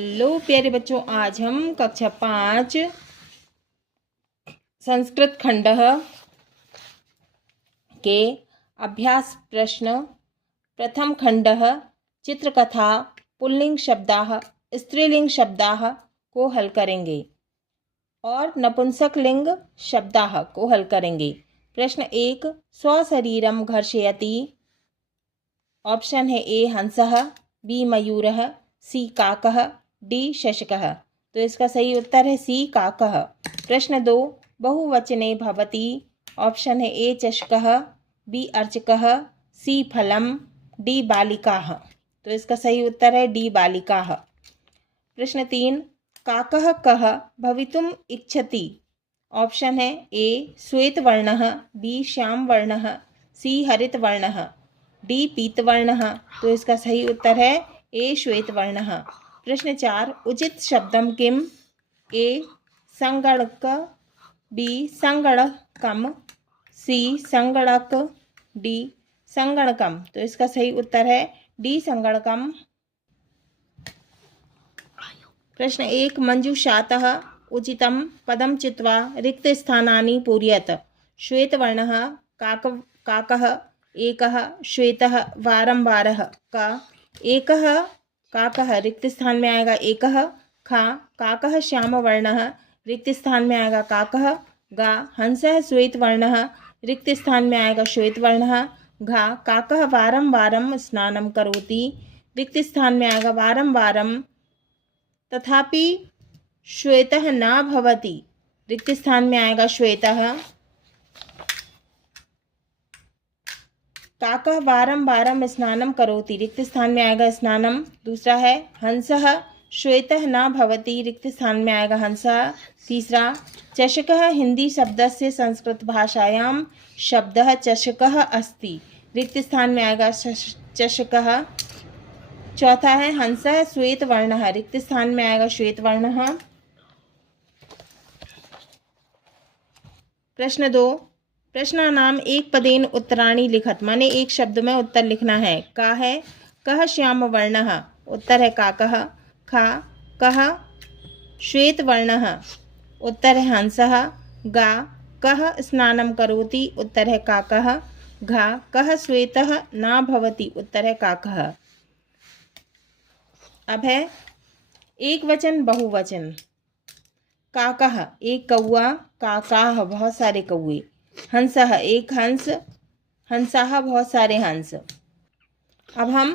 Hello प्यारे बच्चों, आज हम कक्षा 5 संस्कृत खंड के अभ्यास प्रश्न प्रथम खंड चित्रकथा पुल्लिंग शब्दाः स्त्रीलिंग शब्दाः को हल करेंगे और नपुंसक लिंग शब्दाः को हल करेंगे। प्रश्न 1, स्वशरीरम घर्षयति। ऑप्शन है ए हंसः, बी मयूरः, सी काकः, डी शशकः। तो इसका सही उत्तर है सी काकः। प्रश्न 2, बहुवचने भवति। ऑप्शन है ए चषकः, बी अर्चकः, सी फलम, डी बालिकाः। तो इसका सही उत्तर है डी बालिकाः। प्रश्न 3, काकः कः भवितुम् इच्छति। ऑप्शन है ए श्वेत वर्णः, बी श्याम वर्णः, सी हरित वर्णः, डी पीत वर्णः। तो इसका सही उत्तर है ए श्वेत वर्णः। प्रश्न 4, उचित शब्दम किम। ए संगणक, बी संगणकम, सी संगणक, डी संगणकम। तो इसका सही उत्तर है डी संगणकम। प्रश्न 1, मंजूषातः उचितं पदं चित्वा रिक्तस्थानानि पूरयत। श्वेतवर्णः काकः, एकः श्वेतः वारं वारः का। एकः काकः रिक्त स्थान में आएगा एकः। खा काकः श्याम वर्णः रिक्त स्थान में आएगा काकः। गा हंसः श्वेत वर्णः रिक्त स्थान में आएगा श्वेत वर्णः। घा काकः वारं वारं स्नानं करोति रिक्त स्थान में आएगा वारं वारं। तथापि श्वेतः न भवति रिक्त स्थान में आएगा श्वेतः। काकः वारं वारं स्नानं करोति रिक्त स्थान में आएगा स्नानम। दूसरा है हंसः श्वेतः न भवति रिक्त स्थान में आएगा हंसः। तीसरा, चषकः हिंदी शब्दस्य संस्कृत भाषायां शब्दः चषकः अस्ति रिक्त स्थान में आएगा चषकः। चौथा है हंसः श्वेत वर्णः रिक्त स्थान में आएगा श्वेत वर्णः। प्रश्न 2, प्रश्नानाम एक पदेन उत्तराणि लिखत। माने एक शब्द में उत्तर लिखना है। का है कः श्याम वर्णः, उत्तर है काकः। खा कः श्वेत वर्णः, उत्तर है हंसः। गा कः स्नानं करोति, उत्तर है काकः। घा कः श्वेतः न भवति, उत्तर है काकः। अब है एक वचन बहुवचन। काकः एक कौआ, काकाः बहुत सारे कौए। हंसः एक हंस, हंसाः बहुत सारे हंस। अब हम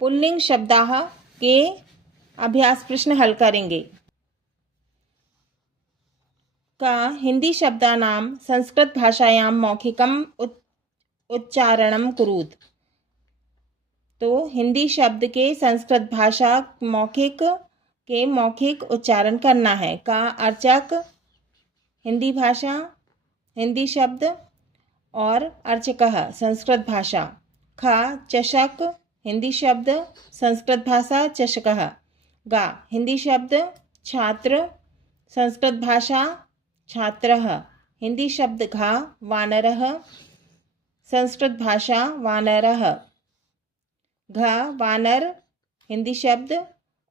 पुल्लिंग शब्दाः के अभ्यास प्रश्न हल करेंगे। का हिंदी शब्दानां संस्कृत भाषायां मौखिकम उच्चारणं कुरुत। तो हिंदी शब्द के संस्कृत भाषा मौखिक उच्चारण करना है। का अर्चक हिंदी भाषा हिंदी शब्द और अर्चकः संस्कृत भाषा। खा चषक हिंदी शब्द संस्कृत भाषा चषकः। गा हिंदी शब्द छात्र संस्कृत भाषा छात्रः। हिंदी शब्द घा वानरः संस्कृत भाषा वानरः। घा वानर हिंदी शब्द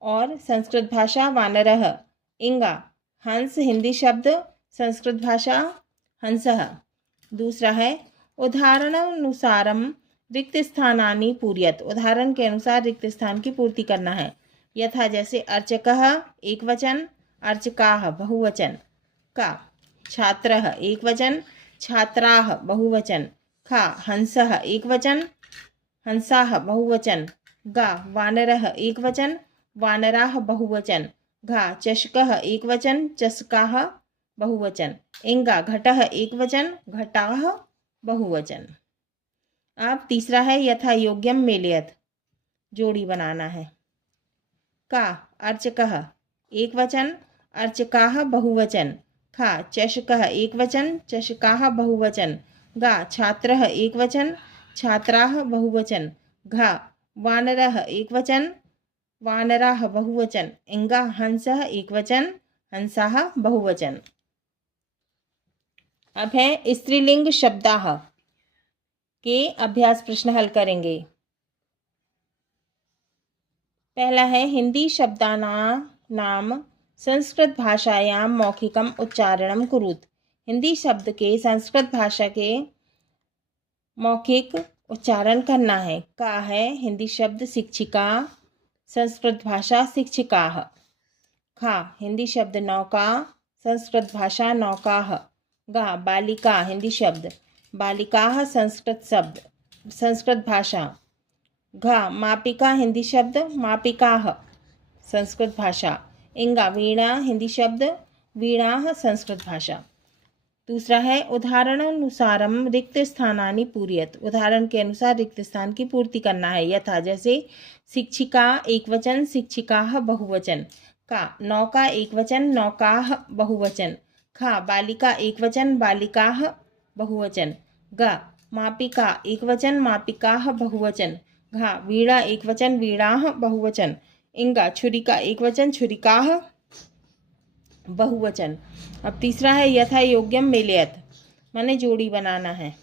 और संस्कृत भाषा वानरः। इंगा हंस हिंदी शब्द संस्कृत भाषा हंसः। दूसरा है उदाहरणानुसारम रिक्त स्थानानि पूरयत। उदाहरण के अनुसार रिक्त स्थान की पूर्ति करना है। यथा जैसे अर्चकः एक वचन, अर्चकाः बहुवचन। का छात्रः एक वचन, छात्राः बहुवचन। खा हंसः एक वचन, हंसाः बहुवचन। गा वानरः एक वचन, वानराः बहुवचन। घा चषकः एक वचन, चषकाः बहुवचन। इंगा घटः एक वचन, घटाः बहुवचन। अब तीसरा है यथा योग्यम मेलयत, जोड़ी बनाना है। का अर्चकः एक वचन, अर्चकाः बहुवचन। खा चषकः एक वचन, चषकाः बहुवचन। गा छात्रः एक वचन, छात्राः बहुवचन। घा वानरः एक वचन, वानराः बहुवचन। इंगा हंसः एक वचन, हंसाः बहुवचन। अब है स्त्रीलिंग शब्दाः के अभ्यास प्रश्न हल करेंगे। पहला है हिंदी शब्दानां संस्कृत भाषायां मौखिकम उच्चारणम कुरुत। हिंदी शब्द के संस्कृत भाषा के मौखिक उच्चारण करना है। का है हिंदी शब्द शिक्षिका, संस्कृत भाषा शिक्षिकाः। खा हिंदी शब्द नौका, संस्कृत भाषा नौकाः। गा बालिका हिंदी शब्द बालिकाः, संस्कृत भाषा। घा मापिका हिंदी शब्द मापिकाः, संस्कृत भाषा। इंगा वीणा हिंदी शब्द वीणाः, संस्कृत भाषा। दूसरा है उदाहरणानुसारम रिक्त स्थानानि पूरयत। उदाहरण के अनुसार रिक्त स्थान की पूर्ति करना है। यथा जैसे शिक्षिका एकवचन शिक्षिकाः बहुवचन। का नौका एकवचन नौकाः बहुवचन। खा बालिका एकवचन बालिकाः बहुवचन। गा मापिका एकवचन मापिकाः बहुवचन। घा वीणा एकवचन वीणाः बहुवचन। इंगा छुरिका एकवचन छुरिकाः बहुवचन। अब तीसरा है यथा योग्यम मेलयत, माने जोड़ी बनाना है।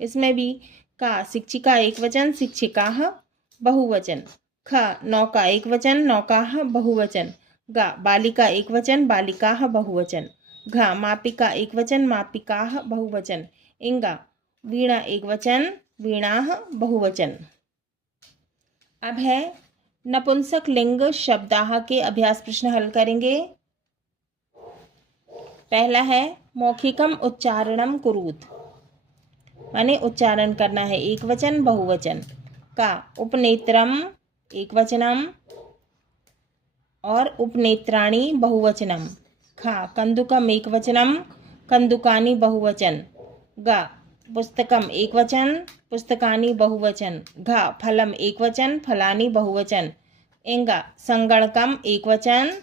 इसमें भी का शिक्षिका एकवचन शिक्षिकाः बहुवचन। ख नौका एकवचन नौकाः बहुवचन। गा बालिका एकवचन बालिकाः बहुवचन। घा मापिका एकवचन मापिकाः बहुवचन। इंगा वीणा एकवचन वीणाः बहुवचन। अब है नपुंसक लिंग शब्दाः के अभ्यास प्रश्न हल करेंगे। पहला है मौखिकम उच्चारणम कुरुत, माने उच्चारण करना है एकवचन बहुवचन। का उपनेत्रम एकवचनम और उपनेत्राणि बहुवचनम। खा कंदुकम एकवचनम कंदुकानि बहुवचन। गा पुस्तकम एकवचन पुस्तकानि बहुवचन। घा फलम एकवचन फलानि बहुवचन। इंगा संगणकम एकवचन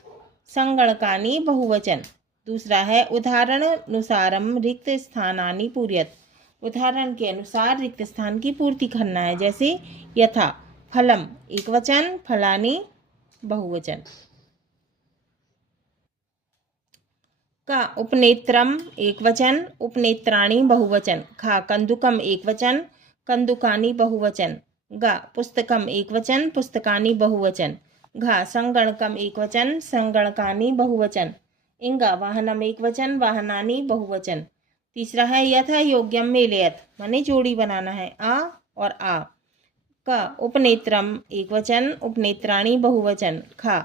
संगणकानि बहुवचन। दूसरा है उदाहरणानुसारम रिक्त स्थानानि पूरयत। उदाहरण के अनुसार रिक्त स्थान की पूर्ति करना है। जैसे यथा फलम एकवचन फलानि बहुवचन। का उपनेत्रम एकवचन उपनेत्राणि बहुवचन। खा कंदुकम एकवचन कंदुकानि बहुवचन। गा पुस्तकम एकवचन पुस्तकानि बहुवचन। घा संगणकम एकवचन संगणकानि बहुवचन। इंगा वाहनम एकवचन वाहनानि बहुवचन। तीसरा है यथा योग्यम मेलयत, माने जोड़ी बनाना है आ और आ। का उपनेत्रम एकवचन उपनेत्राणि बहुवचन। खा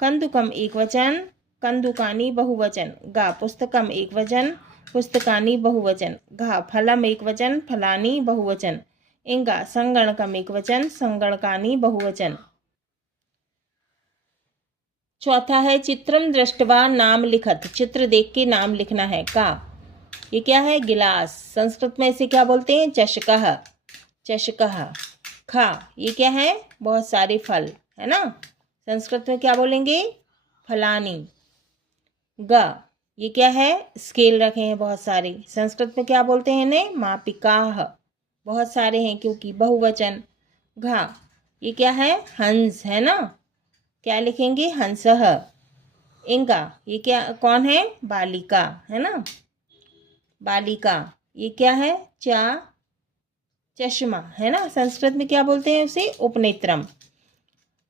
कंदुकम एकवचन कंदुकानि बहुवचन। गा पुस्तकम एकवचन पुस्तकानि बहुवचन। घा फलम एकवचन फलानि बहुवचन। इंगा संगणकम एकवचन संगणकानि बहुवचन। चौथा है चित्रम दृष्टवा नाम लिखत। चित्र देख के नाम लिखना है। का ये क्या है गिलास, संस्कृत में इसे क्या बोलते हैं चषकः चषकः। खा ये क्या है बहुत सारे फल है ना, संस्कृत में क्या बोलेंगे फलानी। ग ये क्या है स्केल रखे हैं बहुत सारे, संस्कृत में क्या बोलते हैं इन्हें मापिकाः, बहुत सारे हैं क्योंकि बहुवचन। घा ये क्या है हंस है ना, क्या लिखेंगे हंसः। इंगा ये क्या कौन है बालिका है ना, बालिका। ये क्या है चश्मा है ना, संस्कृत में क्या बोलते हैं उसे उपनेत्रम।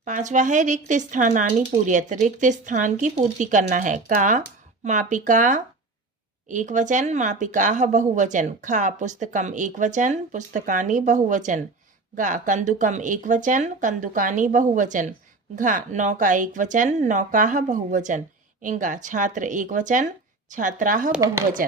पांचवा है रिक्त स्थानानि पूरयत। रिक्त स्थान की पूर्ति करना है। का मापिका एकवचन मापिकाः बहुवचन। खा पुस्तकम एकवचन पुस्तकानि बहुवचन। गा कंदुकम एकवचन कंदुकानि बहुवचन। घा नौका एकवचन नौकाः बहुवचन। इंगा छात्र एकवचन छात्राः बहुवचन।